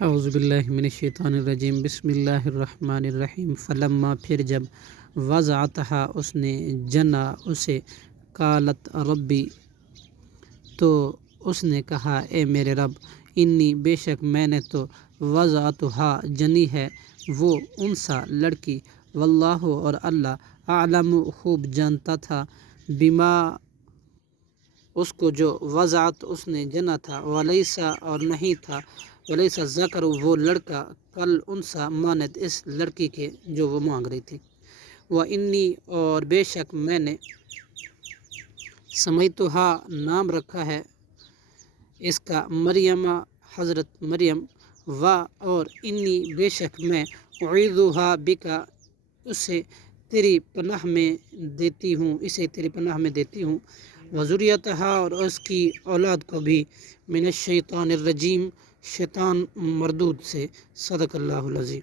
اعوذ باللہ من الشیطان الرجیم، بسم اللہ الرحمن الرحیم۔ فلما پھر جب وضعتہا اس نے جنا اسے، قالت ربی تو اس نے کہا اے میرے رب، انی بے شک میں نے تو وضعتہا جنی ہے وہ انثیٰ لڑکی، واللہ اور اللہ اعلم خوب جانتا تھا، بما اس کو جو وضعت اس نے جنا تھا، ولیسا اور نہیں تھا، ولیسا ذکر وہ لڑکا، کل انثیٰ مانند اس لڑکی کے جو وہ مانگ رہی تھی، وانی اور بے شک میں نے سمیتہا نام رکھا ہے اس کا مریم، حضرت مریم، و اور انی بے شک میں اعیذہا بکا اسے تیری پناہ میں دیتی ہوں، وذریتہا اور اس کی اولاد کو بھی، من الشیطان الرجیم شیطان مردود سے۔ صدق اللہ العظیم۔